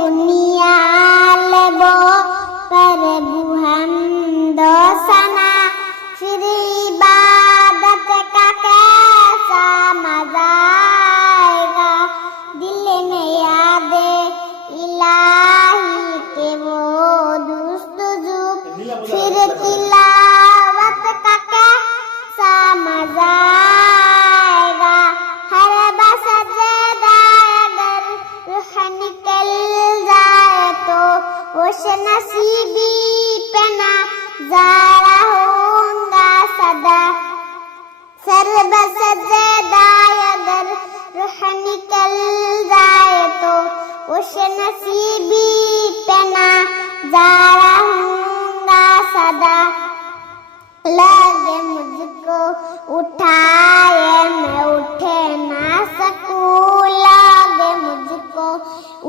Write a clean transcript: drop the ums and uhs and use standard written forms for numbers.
दुनिया लेबो करबू हमदो सना फिर इबादत का कैसा मजा आएगा दिल में यादे इलाही के वो दुस्तुजुब फिर तिलावत का कैसा मजा आएगा हर बस अगर रूह निकल जाए तो उस नसीबी पे ना ज़ारा होऊंगा सदा सर बस अगर रूह निकल जाए तो उस नसीबी